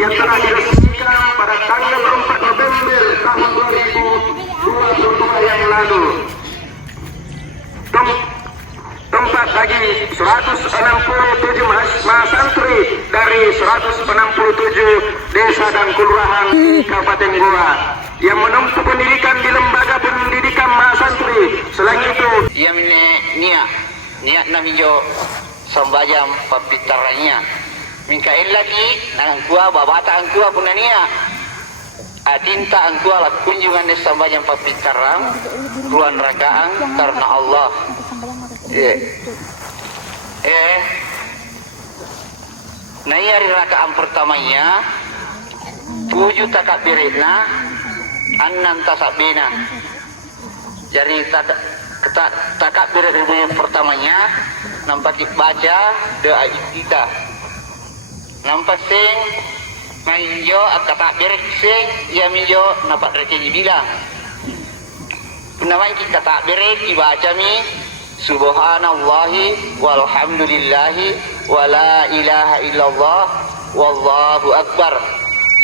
yang telah diresmikan pada tanggal 4 November tahun 2022 yang lalu. Tempat bagi 167 mahasantri dari 167 desa dan kelurahan di Kabupaten Goa yang menempuh pendidikan di lembaga pendidikan mahasantri. Selain itu, ia niat namijo sambajam papitaranya. Mingkail lagi nangkua babata angkua punania. Atinta angkua la kunjungan di sambajam papitarang ruan rakaang karena Allah. Nah hari rakaam pertamanya 7 takbirna 6 tasabina. Jadi takbir pertamanya nampak baca doa kita. Nampak sing mainjo atau takbir sing ya minjo nampak receh bilang. Namanya kita takbir dibaca mi subhanallahi walhamdulillahi wala ilaha illallah wallahu akbar.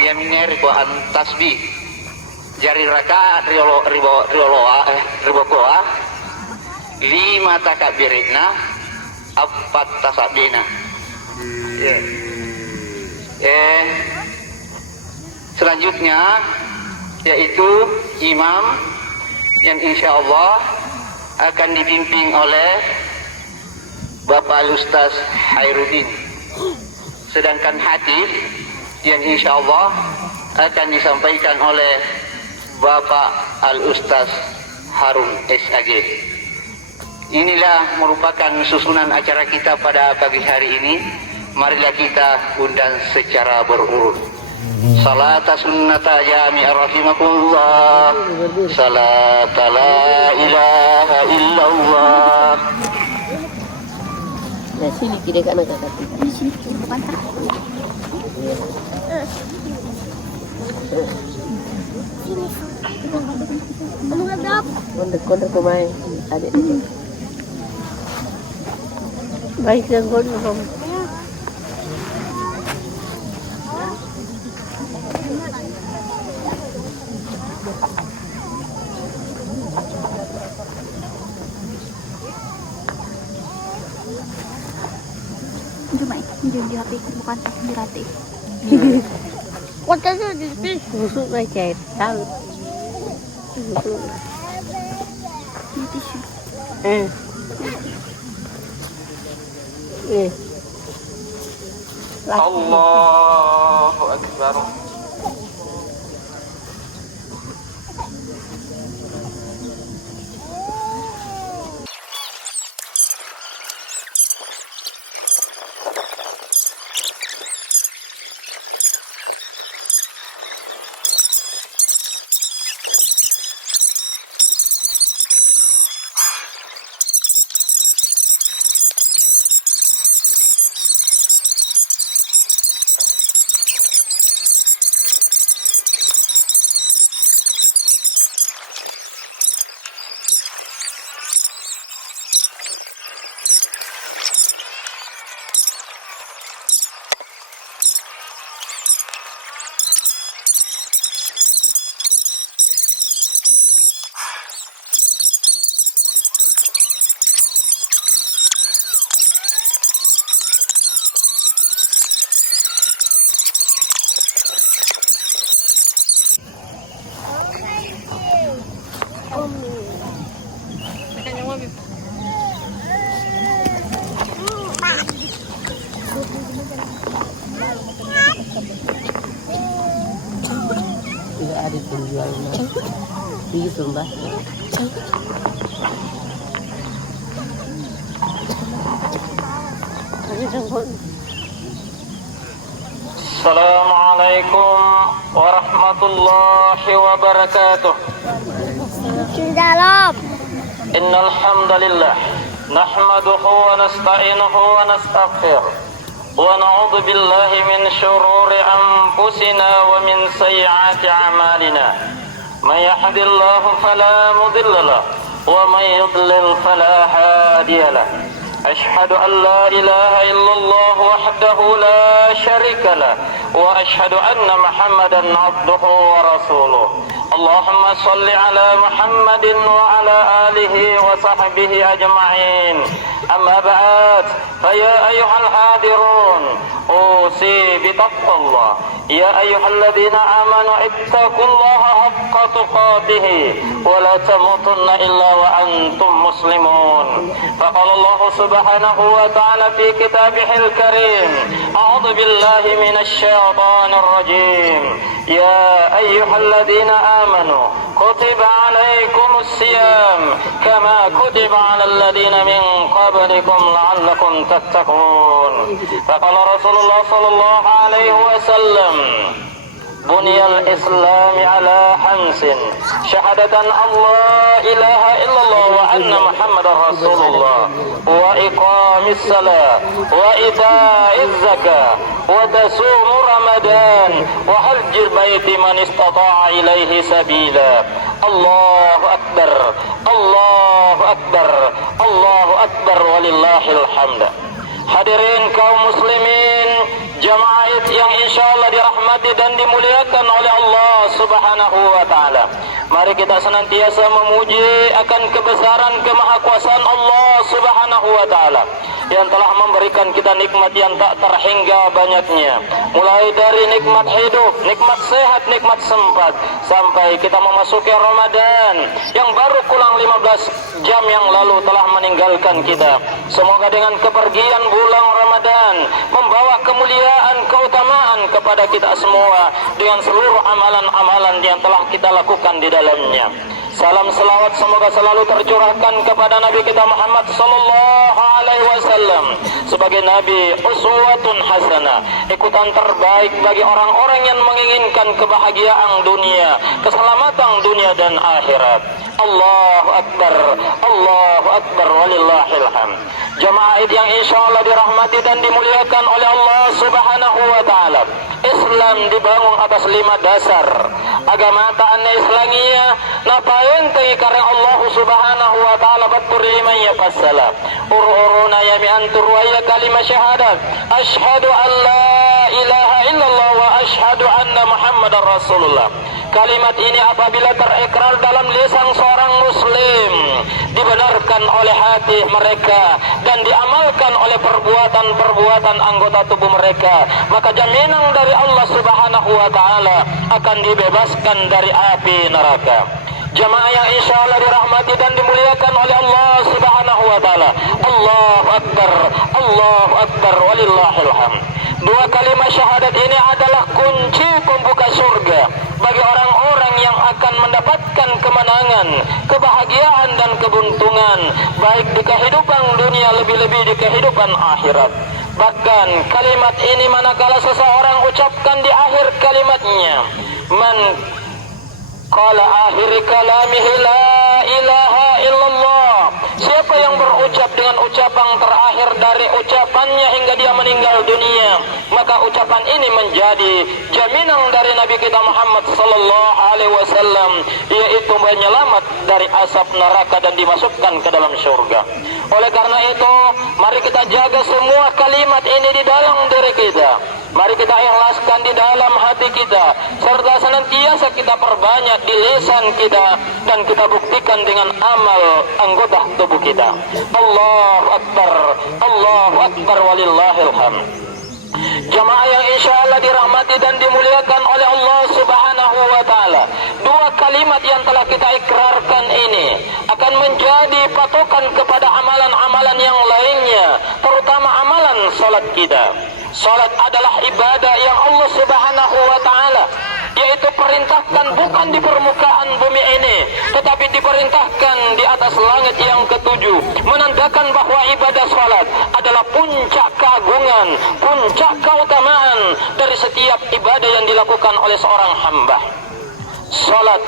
Ya miner ko tasbih. Jari rakaat ribo koa 5 takbirna 4 tasbihna. Selanjutnya yaitu imam yang insya Allah akan dipimpin oleh Bapak Al-Ustaz Khairuddin. Sedangkan hadis yang insya Allah akan disampaikan oleh Bapak Al-Ustaz Harun SAG. Inilah merupakan susunan acara kita pada pagi hari ini. Marilah kita undang secara berurut. Salata sunnata jami'a rahimakumullah. Salata la ilaha illallah. Nah sini tidak anak kakak. Di sini bukan tak. Kontak kumai adik itu. Baik dan gondong. Jumai, di HP bukan di rati. Kota tu di sini. Busuk mai cair. Tahu. Di tisu. Allahu Akbar. Tidak ada penjualnya. Begitu mbak. Assalamualaikum warahmatullahi wabarakatuh. Dalam. Innal hamdalillah nahmaduhu wa nasta'inuhu wa nastaghfiruh wa na'udzu billahi min shururi anfusina wa min sayyiati a'malina. May yahdihillahu fala mudilla lahu wa may yudlil fala hadiya lahu. أشهد أن لا إله إلا الله وحده لا شريك له وأشهد أن محمدا عبده ورسوله اللهم صل على محمد وعلى آله وصحبه أجمعين أما بعد فيا أيها الحاضرون أوصي بتقوى الله يا أيها الذين آمنوا اتقوا الله حق تقاته ولا تموتن إلا وأنتم مسلمون فقال الله سبحانه وتعالى في كتابه الكريم أعوذ بالله من الشيطان الرجيم يا أيها الذين آمنوا كتب عليكم الصيام كما كتب على الذين من قبلكم لعلكم تتقون فقال رسول الله صلى الله عليه وسلم بني الإسلام على خمس شهادة أن لا إله إلا الله وأن محمد رسول الله وإقام الصلاة وإيتاء الزكاة وتصوم رمضان وحج البيت من استطاع إليه سبيلا الله أكبر الله أكبر الله أكبر ولله الحمد. Hadirin kaum muslimin, jamaah yang insyaallah dirahmati dan dimuliakan oleh Allah Subhanahu wa taala. Mari kita senantiasa memuji akan kebesaran kemahakuasaan Allah Subhanahu wa taala yang telah memberikan kita nikmat yang tak terhingga banyaknya. Mulai dari nikmat hidup, nikmat sehat, nikmat sempat sampai kita memasuki Ramadan yang baru kurang 15 jam yang lalu telah meninggalkan kita. Semoga dengan kepergian bulan Ramadan membawa kemuliaan, keutamaan kepada kita semua dengan seluruh amalan-amalan yang telah kita lakukan di dalamnya. Salam selawat semoga selalu tercurahkan kepada Nabi kita Muhammad sallallahu alaihi wasallam sebagai nabi uswatun hasanah, ikutan terbaik bagi orang-orang yang menginginkan kebahagiaan dunia, keselamatan dunia dan akhirat. Allahu akbar, Allahu akbar walillahil hamd. Jamaah yang insyaallah dirahmati dan dimuliakan oleh Allah Subhanahu wa taala. Islam dibangun atas 5 dasar. Agama ta'anna Islamiyah napayen karena Allah Subhanahu wa taala batur liman yafassala. Ururuna yami antur wa ya kalimah syahadat. Asyhadu an la ilaha illallah wa asyhadu anna Muhammadar Rasulullah. Kalimat ini apabila terekrar dalam lisan seorang muslim, dibenarkan oleh hati mereka dan diamalkan oleh perbuatan-perbuatan anggota tubuh mereka, maka jaminan dari Allah Subhanahu wa taala akan dibebaskan dari api neraka. Jamaah yang insyaallah dirahmati dan dimuliakan oleh Allah Subhanahu wa taala. Allahu akbar, Allahu akbar walillahil hamd. 2 kalimat syahadat ini adalah kunci pembuka surga bagi orang-orang yang akan mendapatkan kemenangan, kebahagiaan dan keberuntungan baik di kehidupan dunia lebih-lebih di kehidupan akhirat. Bahkan kalimat ini manakala seseorang ucapkan di akhir kalimatnya, man qala akhir kalamihi la ilaha illallah, siapa yang berucap dengan ucapan terakhir dari ucapannya hingga dia meninggal dunia, maka ucapan ini menjadi jaminan dari Nabi kita Muhammad sallallahu alaihi wasallam, yaitu menyelamat dari asap neraka dan dimasukkan ke dalam surga. Oleh karena itu, mari kita jaga semua kalimat ini di dalam diri kita. Mari kita ikhlaskan di dalam hati kita, serta senantiasa kita perbanyak di lisan kita dan kita buktikan dengan amal anggota tubuh kita. Allahu akbar, Allahu akbar walillahil hamd. Jamaah yang insyaallah dirahmati dan dimuliakan oleh Allah Subhanahu wa taala, 2 kalimat yang telah kita ikrarkan ini akan menjadi patokan kepada amalan-amalan yang lainnya, terutama amalan salat kita. Salat adalah ibadah yang Allah Subhanahu wa taala yaitu perintahkan bukan di permukaan bumi ini, tetapi diperintahkan di atas langit yang ke-7, menandakan bahwa ibadah salat adalah puncak keagungan, puncak keutamaan dari setiap ibadah yang dilakukan oleh seorang hamba. Salat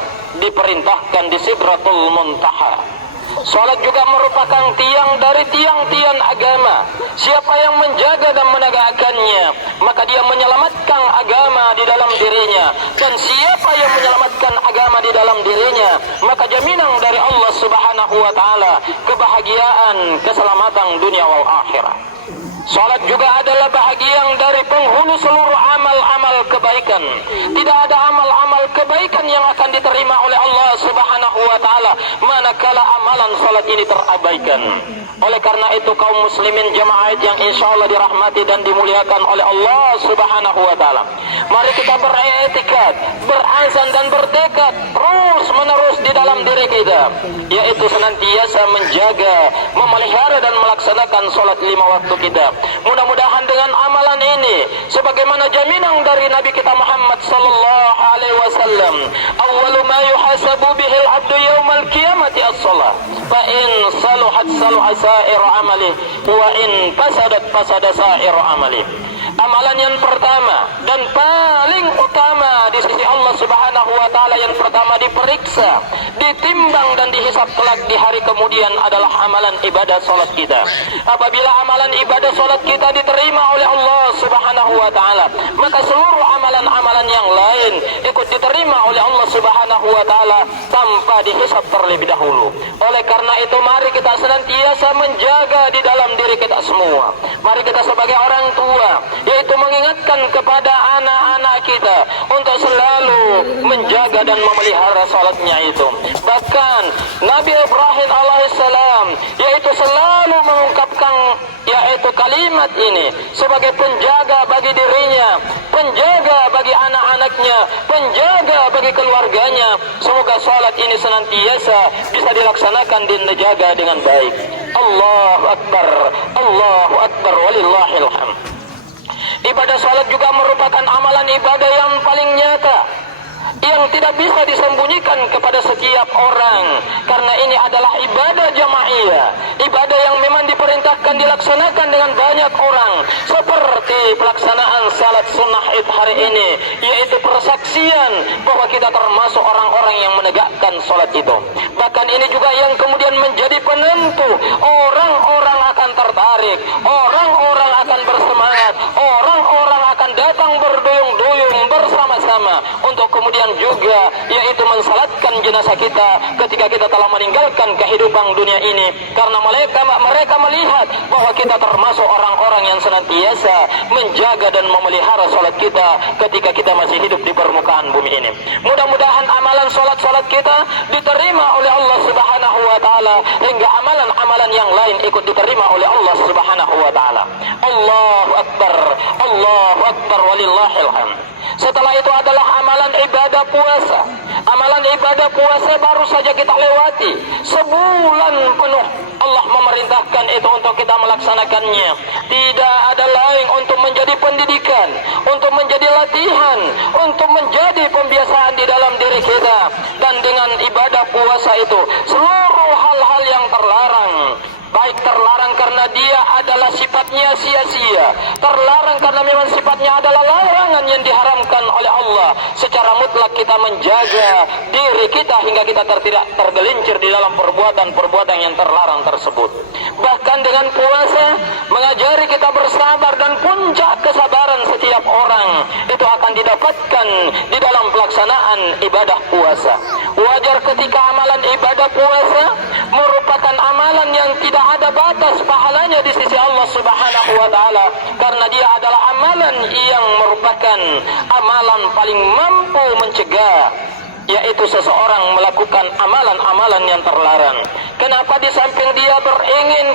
diperintahkan di Sidratul Muntaha. Salat juga merupakan tiang dari tiang-tiang agama. Siapa yang menjaga dan menegakkannya, maka dia menyelamatkan agama di dalam dirinya. Dan siapa yang menyelamatkan agama di dalam dirinya, maka jaminan dari Allah Subhanahu Subhanahu wa taala kebahagiaan, keselamatan dunia wal akhirah. Salat juga adalah bahagian dari penghulu seluruh amal-amal kebaikan. Tidak ada amal-amal kebaikan yang akan diterima oleh Allah Subhanahu wa taala manakala amalan salat ini terabaikan. Oleh karena itu kaum muslimin jemaah yang insyaallah dirahmati dan dimuliakan oleh Allah Subhanahu wa taala, mari kita beriktikad, berazam dan bertekad terus menerus di dalam diri kita, yaitu senantiasa menjaga, memelihara dan melaksanakan salat 5 waktu kita. Mudah-mudahan dengan amalan ini sebagaimana jaminan dari Nabi kita Muhammad sallallahu alaihi wasallam, awwalu ma yuhasabu bihil abdu yaumal qiyamati as-shalah, fa in saluhat saluha sa'ir amali wa in fasadat fasada sa'ir amali. Amalan yang pertama dan paling utama di sisi Allah Subhanahu wa taala, yang pertama diperiksa, ditimbang dan dihisab kelak di hari kemudian adalah amalan ibadah salat kita. Apabila amalan ibadah salat kita diterima oleh Allah Subhanahu wa taala, maka seluruh amalan-amalan yang lain ikut diterima oleh Allah Subhanahu wa taala tanpa dihisab terlebih dahulu. Oleh karena itu mari kita senantiasa menjaga di dalam diri kita semua. Mari kita sebagai orang tua, yaitu mengingatkan kepada anak-anak kita untuk selalu menjaga dan memelihara salatnya itu. Bahkan Nabi Ibrahim alaihissalam yaitu selalu mengungkapkan yaitu kalimat ini sebagai penjaga bagi dirinya, penjaga bagi anak-anaknya, penjaga bagi keluarganya. Semoga salat ini senantiasa bisa dilaksanakan dan dijaga dengan baik. Allahu Akbar walillahil hamd. Ibadah salat juga merupakan amalan ibadah yang paling nyata, yang tidak bisa disembunyikan kepada setiap orang, karena ini adalah ibadah jamaiyah, ibadah yang memang diperintahkan dilaksanakan dengan banyak orang, seperti pelaksanaan salat sunnah id hari ini, yaitu persaksian bahwa kita termasuk orang-orang yang menegakkan salat itu. Bahkan ini juga yang kemudian menjadi penentu orang-orang akan tertarik, orang-orang akan bersemangat, orang-orang akan datang berduyung-duyung bersama-sama untuk kemudian juga yaitu mensalatkan jenazah kita ketika kita telah meninggalkan kehidupan dunia ini, karena mereka melihat bahwa kita termasuk orang-orang yang senantiasa menjaga dan memelihara salat kita ketika kita masih hidup di permukaan bumi ini. Mudah-mudahan amalan salat-salat kita diterima oleh Allah Subhanahu wa taala, hingga amalan-amalan yang lain ikut diterima oleh Allah Subhanahu wa taala. Allahu Akbar walillahil hamd. Setelah itu adalah amalan ibadah puasa. Amalan ibadah puasa baru saja kita lewati. Sebulan penuh Allah memerintahkan itu untuk kita melaksanakannya. Tidak ada lain untuk menjadi pendidikan, untuk menjadi latihan, untuk menjadi pembiasaan di dalam diri kita. Dan dengan ibadah puasa itu seluruh hal-hal yang terlarang, baik terlarang karena dia adalah sifatnya sia-sia, terlarang karena memang sifatnya adalah larangan yang diharamkan oleh Allah, secara mutlak kita menjaga diri kita hingga kita tidak tergelincir di dalam perbuatan-perbuatan yang terlarang tersebut. Bahkan dengan puasa mengajari kita bersabar, dan puncak kesabaran setiap orang itu akan didapatkan di dalam pelaksanaan ibadah puasa. Wajar ketika amalan ibadah puasa merupakan amalan yang tidak ada batas pahalanya di sisi Allah Subhanahu wa taala, karena dia adalah amalan yang merupakan amalan paling mampu mencegah yaitu seseorang melakukan amalan-amalan yang terlarang. Kenapa? Di samping dia beringin,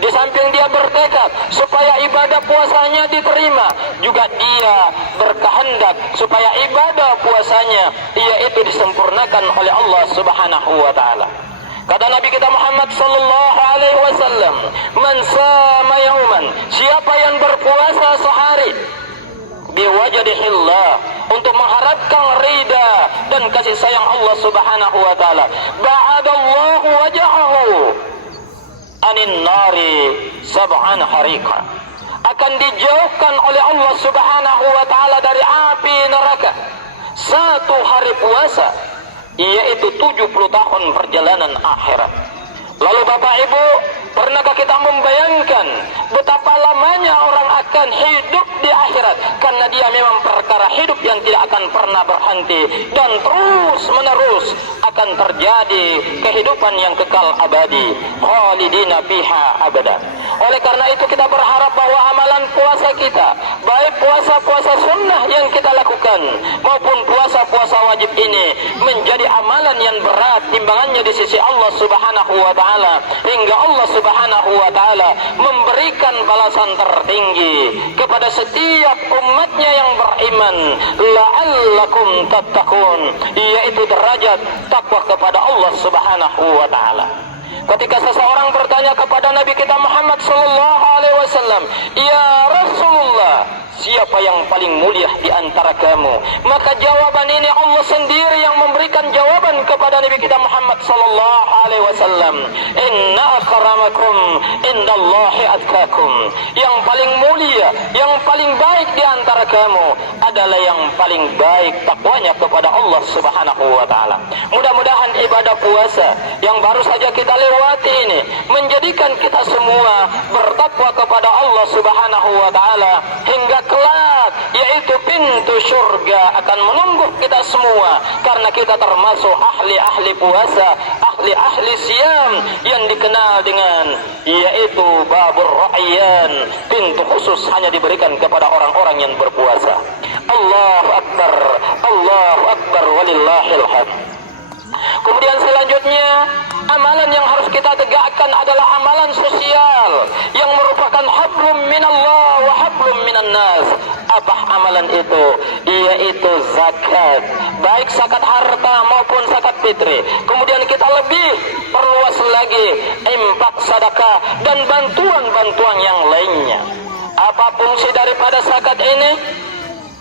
di samping dia bertekad supaya ibadah puasanya diterima, juga dia berkehendak supaya ibadah puasanya yaitu disempurnakan oleh Allah Subhanahu wa taala. Kata Nabi kita Muhammad sallallahu alaihi wasallam, "Man sama yauman," siapa yang berpuasa sehari biwajadihillah, untuk mengharapkan ridha dan kasih sayang Allah Subhanahu wa taala, ba'adallahu wajhahu anin nari sab'an harika, akan dijauhkan oleh Allah Subhanahu wa taala dari api neraka satu hari puasa, yaitu 70 tahun perjalanan akhirat. Lalu Bapak Ibu, pernahkah kita membayangkan betapa lamanya orang akan hidup di akhirat? Karena dia memang perkara hidup yang tidak akan pernah berhenti dan terus menerus akan terjadi kehidupan yang kekal abadi, khalidina fiha abada. Oleh karena itu kita berharap bahwa amalan puasa kita, baik puasa-puasa sunnah yang kita lakukan maupun puasa-puasa wajib ini, menjadi amalan yang berat timbangannya di sisi Allah Subhanahu wa taala, hingga Allah Subhanahu wa taala memberikan balasan tertinggi kepada setiap umatnya yang beriman, la'allakum tattaqun, yaitu derajat takwa kepada Allah Subhanahu wa taala. Ketika seseorang bertanya kepada Nabi kita Muhammad sallallahu alaihi wasallam, "Ya Rasulullah, siapa yang paling mulia di antara kamu?" Maka jawaban ini Allah sendiri yang memberikan jawaban kepada Nabi kita Muhammad sallallahu alaihi wasallam. "Inna akramakum indallahi atqakum." Yang paling mulia, yang paling baik di antara kamu adalah yang paling baik takwanya kepada Allah Subhanahu wa taala. Mudah-mudahan ibadah puasa yang baru saja kita lewati ini menjadikan kita semua bertakwa kepada Allah Subhanahu wa taala hingga kelak, yaitu pintu surga akan menunggu kita semua, karena kita termasuk ahli-ahli puasa, ahli-ahli siam yang dikenal dengan yaitu babur rayyan, pintu khusus hanya diberikan kepada orang-orang yang berpuasa. Allahu akbar, Allahu akbar, walillahil hamd. Kemudian selanjutnya, amalan yang harus kita tegakkan adalah amalan sosial yang merupakan hablum minallah wa hablum minan nas. Apa amalan itu? Yaitu zakat, baik zakat harta maupun zakat fitri. Kemudian kita lebih perluas lagi infak, sedekah dan bantuan-bantuan yang lainnya. Apa fungsi daripada zakat ini?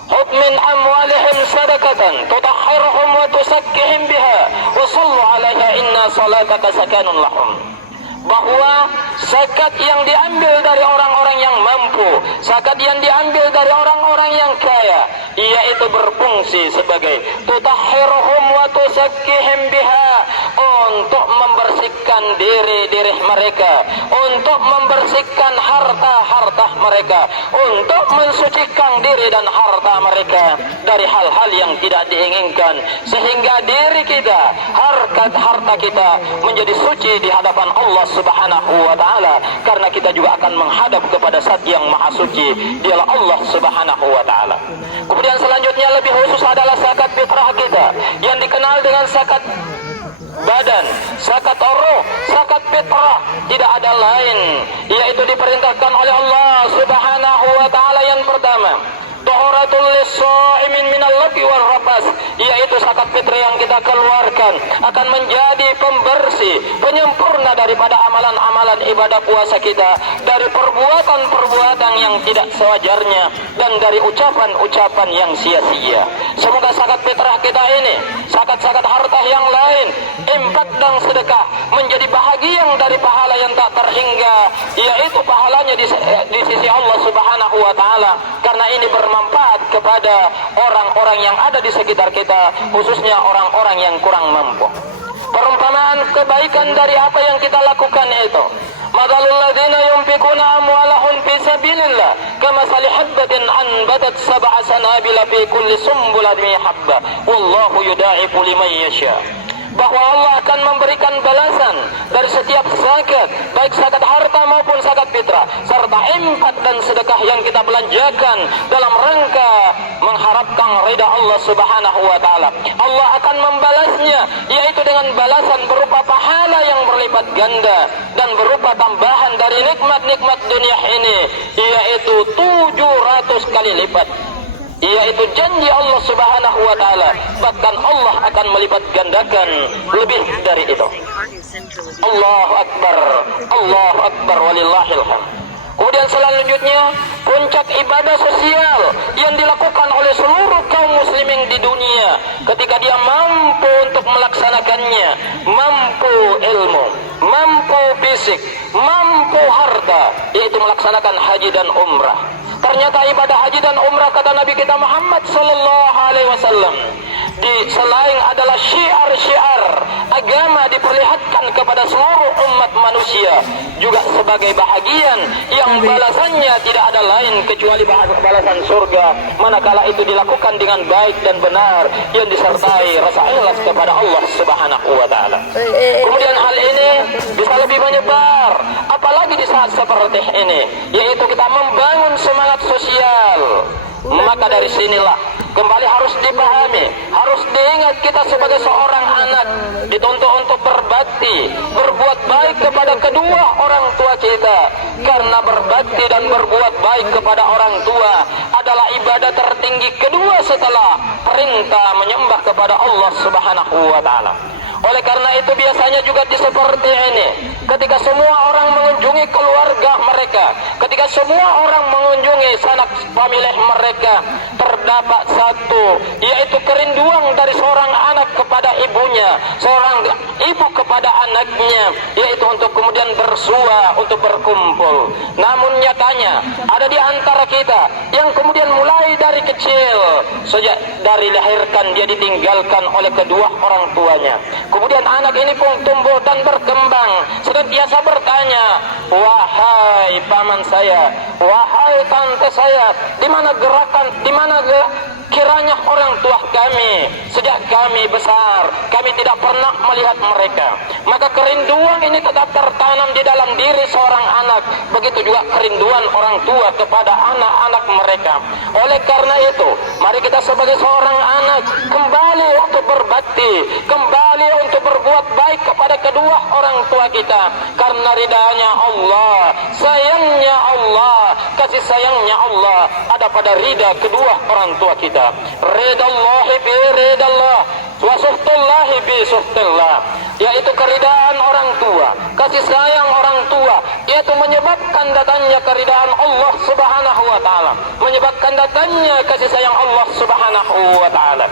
"Khudh min amwalihim sadaqatan tutahhiruhum wa tuzakkihim biha wa shallu 'alaiha inna salataka sakanun lahum." Bahwa zakat yang diambil dari orang-orang yang mampu, zakat yang diambil dari orang-orang yang kaya, yaitu berfungsi sebagai tutahhiruhum wa tuzakkihim biha, untuk membersihkan diri-diri mereka, untuk membersihkan harta-harta mereka, untuk mensucikan diri dan harta mereka dari hal-hal yang tidak diinginkan, sehingga diri kita, harta kita menjadi suci di hadapan Allah Subhanahu wa taala, karena kita juga akan menghadap kepada Zat yang Maha Suci, dialah Allah Subhanahu wa taala. Kemudian selanjutnya lebih khusus adalah zakat fitrah kita yang dikenal dengan zakat badan, zakat roh, zakat fitrah, tidak ada lain, yaitu diperintahkan oleh Allah Subhanahu wa taala. Yang pertama, taharatul lis-shaimin minal lagwi wal rafas, yaitu zakat fitrah yang kita keluarkan akan menjadi pembersih, penyempurna daripada amalan-amalan ibadah puasa kita, dari perbuatan-perbuatan yang tidak sewajarnya dan dari ucapan-ucapan yang sia-sia. Semoga zakat fitrah kita ini, zakat-zakat harta yang lain, infak dan sedekah menjadi bahagian dari pahala yang tak terhingga, yaitu pahalanya di sisi Allah Subhanahu wa taala, karena ini bermanfaat kepada orang-orang yang ada di sekitar kita, khususnya orang-orang yang kurang mampu. Perumpamaan kebaikan dari apa yang kita lakukan itu, mathalul ladzina yunfikuna amwalahum fi sabilillah kamathali habbatin anbatat sab'a sanabila fi kulli sumbulatin habba wallahu yudha'ifu liman yasha. Bahwa Allah akan memberikan balasan dari setiap zakat, baik zakat harta maupun zakat fitrah, serta infak dan sedekah yang kita belanjakan dalam rangka mengharapkan ridha Allah Subhanahu wa taala. Allah akan membalasnya, yaitu dengan balasan berupa pahala yang berlipat ganda dan berupa tambahan dari nikmat-nikmat dunia ini, yaitu 700 kali lipat, yaitu janji Allah Subhanahu wa taala. Bahkan Allah akan melipat gandakan lebih dari itu. Allahu akbar, Allahu akbar, walillahil hamd. Kemudian selanjutnya, puncak ibadah sosial yang dilakukan oleh seluruh kaum muslimin di dunia ketika dia mampu untuk melaksanakannya, mampu ilmu, mampu fisik, mampu harta, yaitu melaksanakan haji dan umrah. Ternyata ibadah haji dan umrah, kata Nabi kita Muhammad sallallahu alaihi wasallam, selain adalah syiar-syiar agama diperlihatkan kepada kepada seluruh umat manusia juga sebagai bahagian yang balasannya tidak ada lain kecuali balasan surga manakala itu dilakukan dengan baik dan benar yang disertai rasa ikhlas kepada Allah Subhanahu wa taala. Kemudian hal ini bisa lebih menyebar apalagi di saat seperti ini, yaitu kita membangun semangat sosial. Maka dari sinilah kembali harus dipahami, harus diingat kita sebagai seorang anak dituntut untuk berbakti, berbuat baik kepada kedua orang tua kita, karena berbakti dan berbuat baik kepada orang tua adalah ibadah tertinggi kedua setelah perintah menyembah kepada Allah Subhanahu wa taala. Oleh karena itu biasanya juga seperti ini, ketika semua orang mengunjungi keluarga mereka, ketika semua orang mengunjungi sanak pamilih mereka, terdapat satu, yaitu kerinduan dari seorang anak kepada ibunya, seorang ibu kepada anaknya, yaitu untuk kemudian bersua, untuk berkumpul. Namun nyatanya ada di antara kita yang kemudian mulai dari kecil, sejak dari lahirkan dia ditinggalkan oleh kedua orang tuanya. Kemudian anak ini pun tumbuh dan berkembang, senantiasa bertanya, wahai paman saya, wahai tante saya, di mana gerakan, di mana kiranya orang tua kami sejak kami besar, kami tidak pernah melihat mereka. Maka kerinduan ini tetap tertanam di dalam diri seorang anak, begitu juga kerinduan orang tua kepada anak-anak mereka. Oleh karena itu, mari kita sebagai seorang anak kembali untuk berbakti, kembali untuk berbuat baik kepada kedua orang tua kita, karena ridhanya Allah, sayangnya Allah, kasih sayangnya Allah ada pada ridha kedua orang tua kita. Ridallahi bi ridallah wa suhtullahi bi suhtillah, yaitu keridaan orang tua, kasih sayang orang tua, yaitu menyebabkan datangnya keridaan Allah Subhanahu wa taala, menyebabkan datangnya kasih sayang Allah Subhanahu wa taala.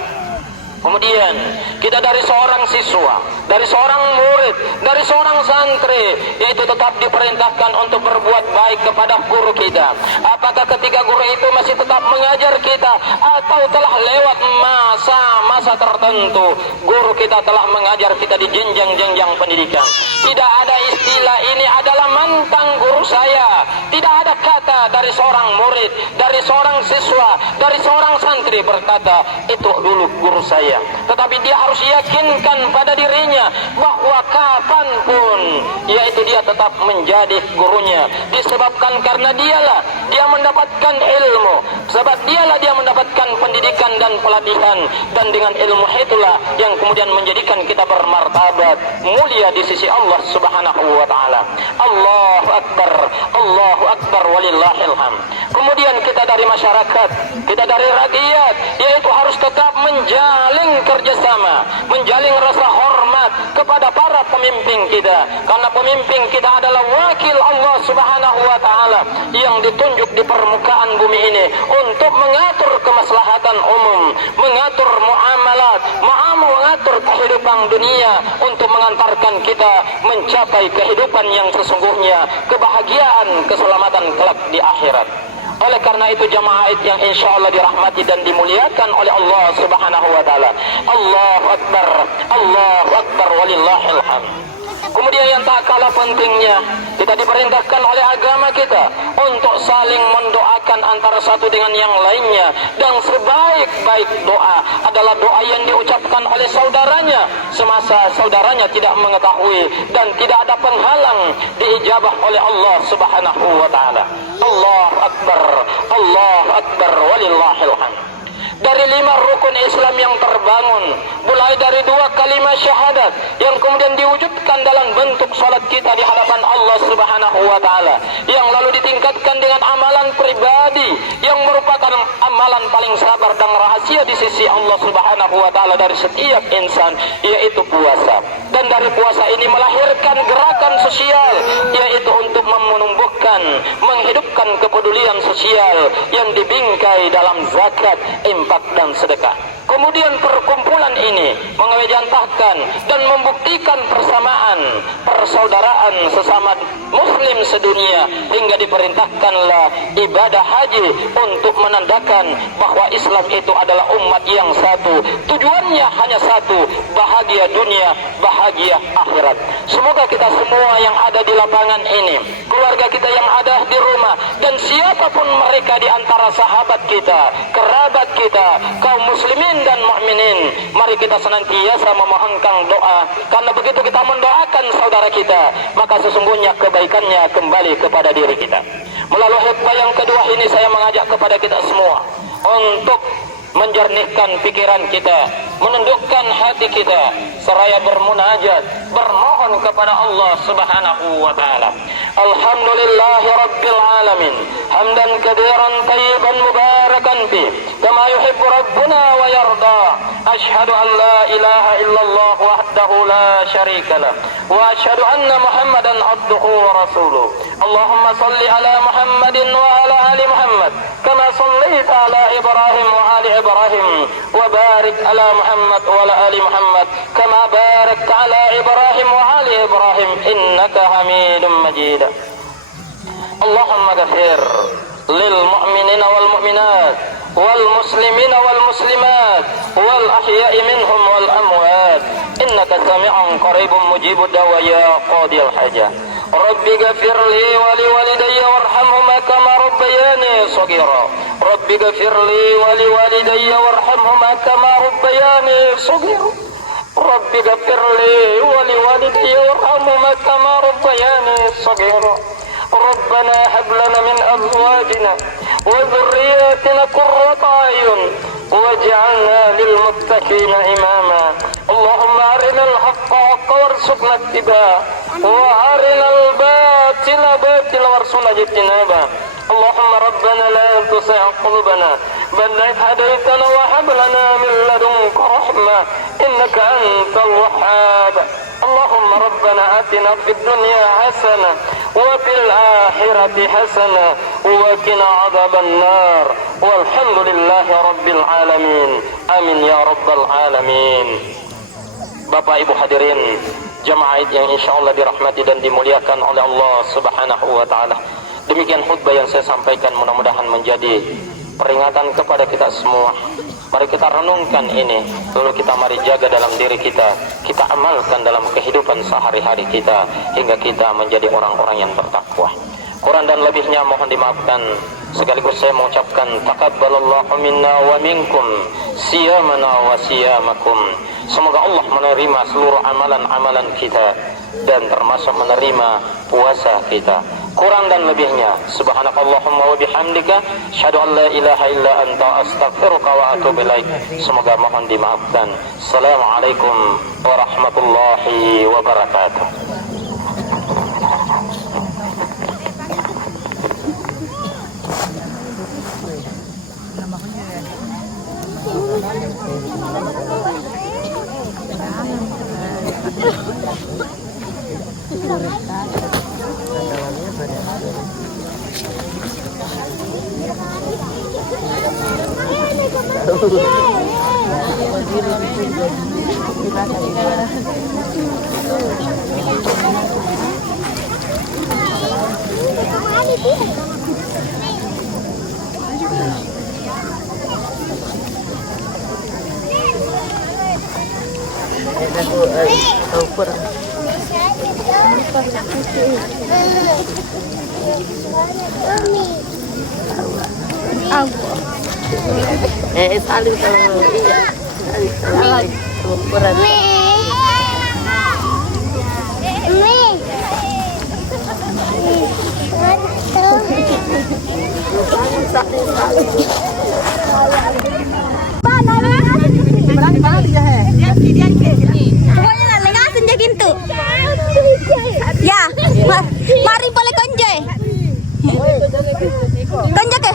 Kemudian kita dari seorang siswa, dari seorang murid, dari seorang santri, yaitu tetap diperintahkan untuk berbuat baik kepada guru kita. Apakah ketika guru itu masih tetap mengajar kita, atau telah lewat masa-masa tertentu guru kita telah mengajar kita di jenjang-jenjang pendidikan. Tidak ada istilah ini adalah mantan guru saya, tidak ada kata dari seorang murid, dari seorang siswa, dari seorang santri berkata itu dulu guru saya. Tetapi dia harus yakinkan pada dirinya bahwa kapanpun yaitu dia tetap menjadi gurunya, disebabkan karena dialah dia mendapatkan ilmu, sebab dialah dia mendapatkan pendidikan dan pelatihan, dan dengan ilmu itulah yang kemudian menjadikan kita bermartabat mulia di sisi Allah Subhanahu wa taala. Allahu akbar, Allahu akbar walillahil hamd. Kemudian kita dari masyarakat, kita dari rakyat, yaitu harus tetap menjalin kerjasama, menjalin rasa hormat kepada para pemimpin kita, karena pemimpin kita adalah wakil Allah Subhanahu wa taala yang ditunjuk di permukaan bumi ini untuk mengatur kemaslahatan umum, mengatur muamalat, mengatur kehidupan dunia, untuk mengantarkan kita mencapai kehidupan yang sesungguhnya, kebahagiaan, keselamatan kelak di akhirat. Oleh karena itu jamaah yang insya Allah dirahmati dan dimuliakan oleh Allah Subhanahu wa taala. Allahu akbar, Allahu akbar walillahil hamd. Kemudian yang tak kalah pentingnya, kita diperintahkan oleh agama kita untuk saling mendoakan antara satu dengan yang lainnya, dan sebaik-baik doa adalah doa yang diucapkan oleh saudaranya semasa saudaranya tidak mengetahui dan tidak ada penghalang diijabah oleh Allah Subhanahu wa taala. Allahu akbar, Allahu akbar walillahil hamd. Dari 5 rukun Islam yang terbangun, mulai dari 2 kalimat syahadat yang kemudian diwujudkan dalam bentuk salat kita di hadapan Allah Subhanahu wa taala, yang lalu ditingkatkan dengan amalan pribadi yang merupakan amalan paling sabar dan rahasia di sisi Allah Subhanahu wa taala dari setiap insan, yaitu puasa. Dan dari puasa ini melahirkan gerakan sosial, yaitu untuk menumbuhkan, menghidupkan kepedulian sosial yang dibingkai dalam zakat, infak dan sedekah. Kemudian perkumpulan bulan ini mengejantahkan dan membuktikan persamaan persaudaraan sesama muslim sedunia, hingga diperintahkanlah ibadah haji untuk menandakan bahwa Islam itu adalah umat yang satu, tujuannya hanya satu, bahagia dunia, bahagia akhirat. Semoga kita semua yang ada di lapangan ini, keluarga kita yang ada di rumah, dan siapapun mereka di antara sahabat kita, kerabat kita, kaum muslimin dan mukminin, mari kita senantiasa memohonkan doa, karena begitu kita mendoakan saudara kita, maka sesungguhnya kebaikannya kembali kepada diri kita. Melalui khutbah yang kedua ini saya mengajak kepada kita semua untuk menjernihkan pikiran kita, menundukkan hati kita, seraya bermunajat, bermohon kepada Allah Subhanahu wa taala. Alhamdulillahi rabbil alamin, hamdan katsiran tayyiban mubarakan fi, kama yuhibbu rabbuna wa yarda. Asyhadu an la ilaha illallah wahdahu la syarika lah, wa asyhadu anna Muhammadan abduhu wa rasuluh. Allahumma salli ala Muhammadin wa ala ali Muhammad, kama sallaita ala Ibrahim wa ali Ibrahim, wa barik ala Muhammad wa ala ali Muhammad, kama barakta ala Ibrahim wa ali Ibrahim, innaka Hamidum Majid. Allahumma ghafir lil mu'minina wal mu'minat wal muslimina wal muslimat wal ahya'i minhum wal amwat, innaka sami'un qaribun mujibud dawa ya qadil hajah. Rabbi ghafir li wa li walidayya warhamhuma kama rabbayani shaghira. Rabbi ghafir li wa li walidayya warhamhuma kama rabbayani shaghira. Rabbi ghafir li wa li walidayya warhamhuma kama rabbayani shaghira. Rabbana hab lana min azwajina wa dhurriyyatina qurrata a'yun waj'alna lil muttaqina imama. Allahumma arina al-haqqa haqqan warzuqna ittiba'ah wa arina al-batila batila warzuqna ijtinabah. Allahumma rabbana la tuzigh qulubana ba'da idh hadaytana wa hab lana min ladunka rahmah innaka antal wahhab. Allahumma rabbana atina fid dunya hasanah wa fil akhirati hasanah wa qina adzaban nar. Walhamdulillahi rabbil alamin. Amin ya rabbal alamin. Bapak Ibu hadirin jamaah yang insyaallah dirahmati dan dimuliakan oleh Allah Subhanahu wa taala. Demikian khutbah yang saya sampaikan, mudah-mudahan menjadi peringatan kepada kita semua. Mari kita renungkan ini, lalu kita mari jaga dalam diri kita, kita amalkan dalam kehidupan sehari-hari kita, hingga kita menjadi orang-orang yang bertakwa. Kurang dan lebihnya mohon dimaafkan. Sekaligus saya mengucapkan taqabbalallahu minna wa minkum siyamana wa siyamakum. Semoga Allah menerima seluruh amalan-amalan kita dan termasuk menerima puasa kita. Kurang dan lebihnya subhanakallahumma wa bihamdika asyhadu an la ilaha illa anta astaghfiruka wa atubu ilaik. Semoga mohon dimaafkan. Assalamualaikum warahmatullahi wabarakatuh. Saling sama iya, saling ukuran. Pokoknya nalengasin aja gitu. Ya, mari boleh konjoy. Konjoy ke?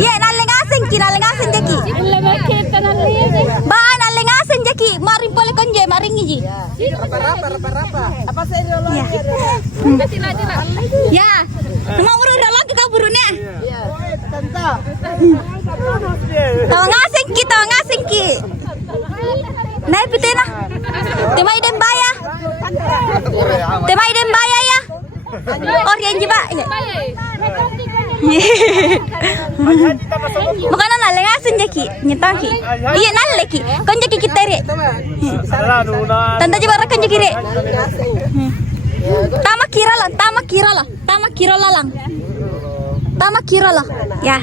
Iya, nalengasin jeki. Ba, nalengasin jeki. Mari boleh konjoy, mari ngiji. Rapa. Apa saya dulu? Ya, mau urut dalam ke kaburunnya. Iya. Tante. Tahu ngasing kita. Orian juga. Bukan nale ngasun jaki, nyetaki. Iya nale ki. Kon jaki kita re. Tanda coba rekan jaki re. Tama kira lah. Tama kira lah lang. Tama kira lah. Ya.